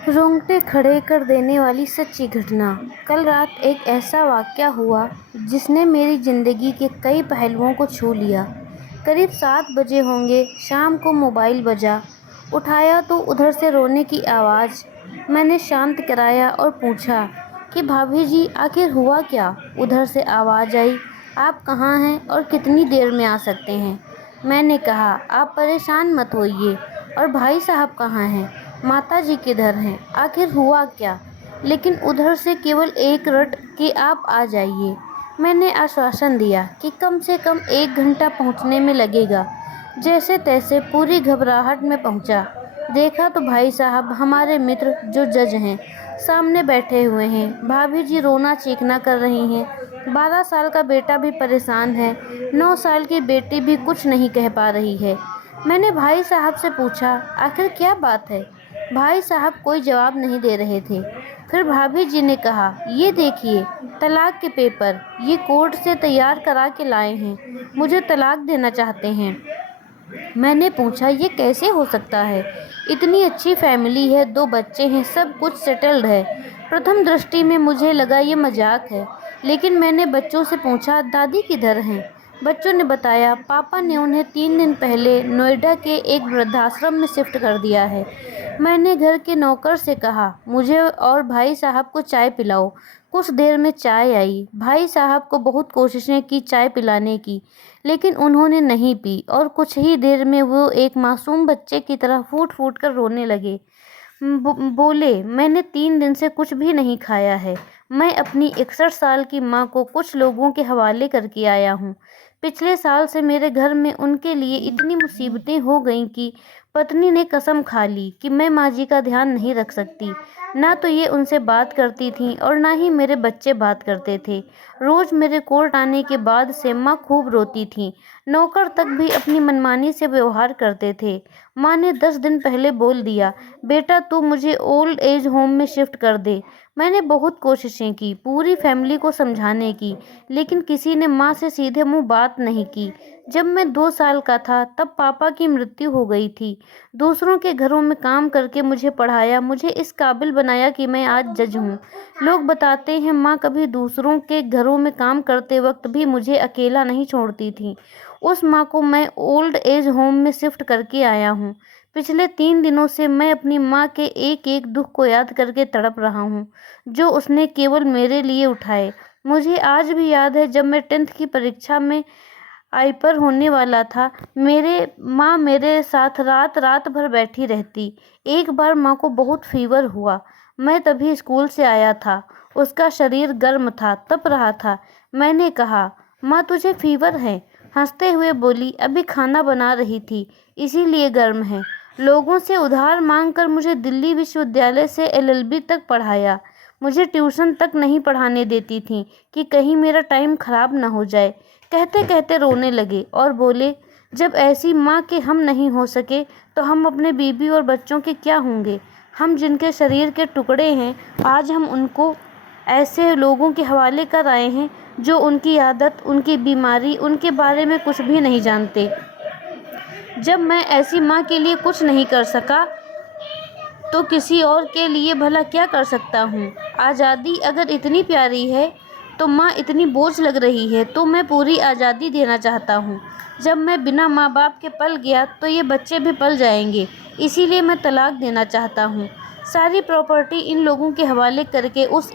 रोंगटे खड़े कर देने वाली सच्ची घटना। कल रात एक ऐसा वाक़या हुआ जिसने मेरी ज़िंदगी के कई पहलुओं को छू लिया। करीब 7 बजे होंगे, शाम को मोबाइल बजा। उठाया तो उधर से रोने की आवाज़। मैंने शांत कराया और पूछा कि भाभी जी, आखिर हुआ क्या? उधर से आवाज़ आई, आप कहाँ हैं और कितनी देर में आ सकते हैं? मैंने कहा, आप परेशान मत होइए। और भाई साहब कहाँ हैं? माताजी किधर हैं? आखिर हुआ क्या? लेकिन उधर से केवल एक रट कि आप आ जाइए। मैंने आश्वासन दिया कि कम से कम 1 घंटा पहुंचने में लगेगा। जैसे तैसे पूरी घबराहट में पहुंचा। देखा तो भाई साहब, हमारे मित्र जो जज हैं, सामने बैठे हुए हैं। भाभी जी रोना चीखना कर रही हैं। 12 साल का बेटा भी परेशान है। 9 साल की बेटी भी कुछ नहीं कह पा रही है। मैंने भाई साहब से पूछा, आखिर क्या बात है? भाई साहब कोई जवाब नहीं दे रहे थे। फिर भाभी जी ने कहा, ये देखिए, तलाक के पेपर, ये कोर्ट से तैयार करा के लाए हैं। मुझे तलाक देना चाहते हैं। मैंने पूछा, ये कैसे हो सकता है? इतनी अच्छी फैमिली है, 2 बच्चे हैं, सब कुछ सेटल्ड है। प्रथम दृष्टि में मुझे लगा ये मजाक है, लेकिन मैंने बच्चों से पूछा, दादी किधर हैं? बच्चों ने बताया, पापा ने उन्हें 3 दिन पहले नोएडा के एक वृद्धाश्रम में शिफ्ट कर दिया है। मैंने घर के नौकर से कहा, मुझे और भाई साहब को चाय पिलाओ। कुछ देर में चाय आई। भाई साहब को बहुत कोशिशें की चाय पिलाने की, लेकिन उन्होंने नहीं पी और कुछ ही देर में वो एक मासूम बच्चे की तरह फूट फूट कर रोने लगे। बोले, मैंने 3 दिन से कुछ भी नहीं खाया है। मैं अपनी 61 साल की माँ को कुछ लोगों के हवाले करके आया हूँ। पिछले साल से मेरे घर में उनके लिए इतनी मुसीबतें हो गईं कि पत्नी ने कसम खा ली कि मैं माँ जी का ध्यान नहीं रख सकती। ना तो ये उनसे बात करती थीं और ना ही मेरे बच्चे बात करते थे। रोज़ मेरे कोर्ट आने के बाद से माँ खूब रोती थीं। नौकर तक भी अपनी मनमानी से व्यवहार करते थे। माँ ने 10 दिन पहले बोल दिया, बेटा तू मुझे ओल्ड एज होम में शिफ्ट कर दे। मैंने बहुत कोशिशें की, पूरी फैमिली को समझाने की, लेकिन किसी ने माँ से सीधे मुंह बात नहीं की। जब मैं 2 साल का था तब पापा की मृत्यु हो गई थी। दूसरों के घरों में काम करके मुझे पढ़ाया, मुझे इस काबिल बनाया कि मैं आज जज हूँ। लोग बताते हैं माँ कभी दूसरों के घरों में काम करते वक्त भी मुझे अकेला नहीं छोड़ती थी। उस माँ को मैं ओल्ड एज होम में शिफ्ट करके आया हूँ। पिछले 3 दिनों से मैं अपनी माँ के एक एक दुख को याद करके तड़प रहा हूँ, जो उसने केवल मेरे लिए उठाए। मुझे आज भी याद है, जब मैं 10th की परीक्षा में आईपर होने वाला था, मेरे माँ मेरे साथ रात रात भर बैठी रहती। एक बार माँ को बहुत फीवर हुआ। मैं तभी स्कूल से आया था। उसका शरीर गर्म था, तप रहा था। मैंने कहा, माँ तुझे फीवर है? हंसते हुए बोली, अभी खाना बना रही थी, इसीलिए गर्म है। लोगों से उधार मांगकर मुझे दिल्ली विश्वविद्यालय से एलएलबी तक पढ़ाया। मुझे ट्यूशन तक नहीं पढ़ाने देती थी कि कहीं मेरा टाइम खराब न हो जाए। कहते कहते रोने लगे और बोले, जब ऐसी माँ के हम नहीं हो सके तो हम अपने बीबी और बच्चों के क्या होंगे? हम जिनके शरीर के टुकड़े हैं, आज हम उनको ऐसे लोगों के हवाले कर आए हैं जो उनकी आदत, उनकी बीमारी, उनके बारे में कुछ भी नहीं जानते। जब मैं ऐसी माँ के लिए कुछ नहीं कर सका तो किसी और के लिए भला क्या कर सकता हूँ? आज़ादी अगर इतनी प्यारी है तो माँ इतनी बोझ लग रही है, तो मैं पूरी आज़ादी देना चाहता हूँ। जब मैं बिना माँ बाप के पल गया तो ये बच्चे भी पल जाएंगे, इसीलिए मैं तलाक देना चाहता हूँ। सारी प्रॉपर्टी इन लोगों के हवाले करके उस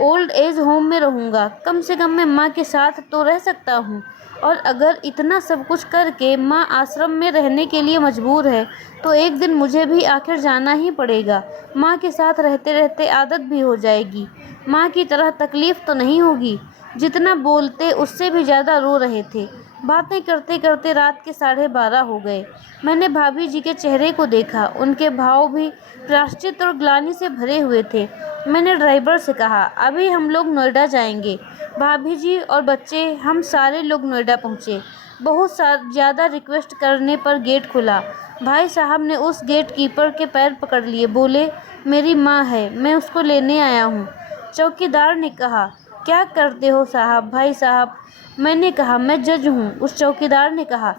ओल्ड एज होम में रहूँगा। कम से कम मैं माँ के साथ तो रह सकता हूँ। और अगर इतना सब कुछ करके माँ आश्रम में रहने के लिए मजबूर है, तो एक दिन मुझे भी आखिर जाना ही पड़ेगा। माँ के साथ रहते रहते आदत भी हो जाएगी। माँ की तरह तकलीफ़ तो नहीं होगी। जितना बोलते उससे भी ज़्यादा रो रहे थे। बातें करते करते रात के 12:30 हो गए। मैंने भाभी जी के चेहरे को देखा। उनके भाव भी प्रायश्चित और ग्लानि से भरे हुए थे। मैंने ड्राइवर से कहा, अभी हम लोग नोएडा जाएंगे। भाभी जी और बच्चे, हम सारे लोग नोएडा पहुँचे। बहुत ज़्यादा रिक्वेस्ट करने पर गेट खुला। भाई साहब ने उस गेट कीपर के पैर पकड़ लिए। बोले, मेरी माँ है, मैं उसको लेने आया हूँ। चौकीदार ने कहा, क्या करते हो साहब? भाई साहब, मैंने कहा, मैं जज हूँ। उस चौकीदार ने कहा,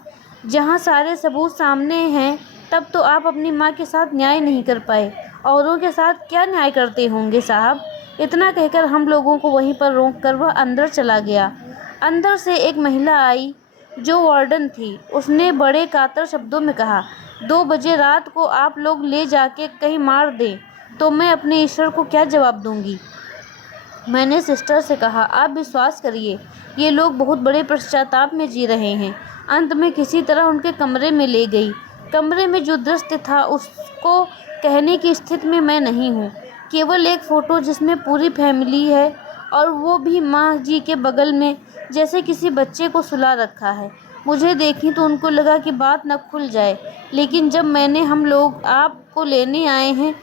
जहाँ सारे सबूत सामने हैं, तब तो आप अपनी माँ के साथ न्याय नहीं कर पाए औरों के साथ क्या न्याय करते होंगे साहब। इतना कहकर हम लोगों को वहीं पर रोककर वह अंदर चला गया। अंदर से एक महिला आई जो वार्डन थी। उसने बड़े कातर शब्दों में कहा, 2 बजे रात को आप लोग ले जाके कहीं मार दें तो मैं अपने ईश्वर को क्या जवाब दूंगी। मैंने सिस्टर से कहा, आप विश्वास करिए, ये लोग बहुत बड़े पश्चाताप में जी रहे हैं। अंत में किसी तरह उनके कमरे में ले गई। कमरे में जो दृश्य था उसको कहने की स्थिति में मैं नहीं हूँ। केवल एक फ़ोटो जिसमें पूरी फैमिली है और वो भी माँ जी के बगल में, जैसे किसी बच्चे को सुला रखा है। मुझे देखी तो उनको लगा कि बात न खुल जाए, लेकिन जब मैंने हम लोग आपको लेने आए हैं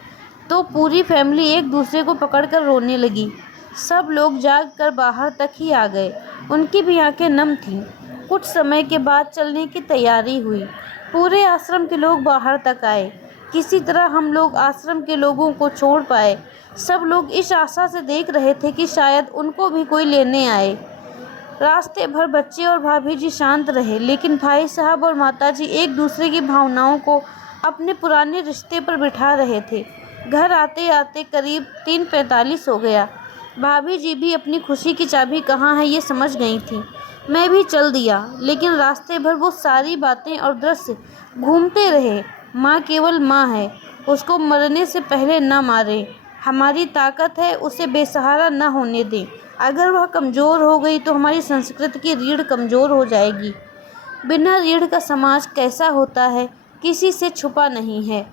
तो पूरी फैमिली एक दूसरे को पकड़कर रोने लगी। सब लोग जाग कर बाहर तक ही आ गए। उनकी भी आंखें नम थीं। कुछ समय के बाद चलने की तैयारी हुई। पूरे आश्रम के लोग बाहर तक आए। किसी तरह हम लोग आश्रम के लोगों को छोड़ पाए। सब लोग इस आशा से देख रहे थे कि शायद उनको भी कोई लेने आए। रास्ते भर बच्चे और भाभी जी शांत रहे, लेकिन भाई साहब और माताजी एक दूसरे की भावनाओं को अपने पुराने रिश्ते पर बिठा रहे थे। घर आते आते करीब 3:45 हो गया। भाभी जी भी अपनी खुशी की चाबी कहाँ है ये समझ गई थी। मैं भी चल दिया, लेकिन रास्ते भर वो सारी बातें और दृश्य घूमते रहे। माँ केवल माँ है, उसको मरने से पहले न मारें। हमारी ताकत है उसे बेसहारा न होने दें। अगर वह कमज़ोर हो गई तो हमारी संस्कृति की रीढ़ कमज़ोर हो जाएगी। बिना रीढ़ का समाज कैसा होता है, किसी से छुपा नहीं है।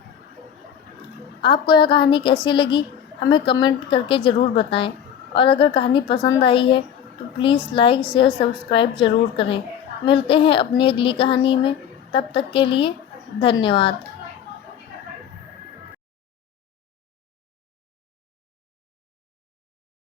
आपको यह कहानी कैसी लगी हमें कमेंट करके ज़रूर बताएं, और अगर कहानी पसंद आई है तो प्लीज़ लाइक शेयर सब्सक्राइब ज़रूर करें। मिलते हैं अपनी अगली कहानी में, तब तक के लिए धन्यवाद।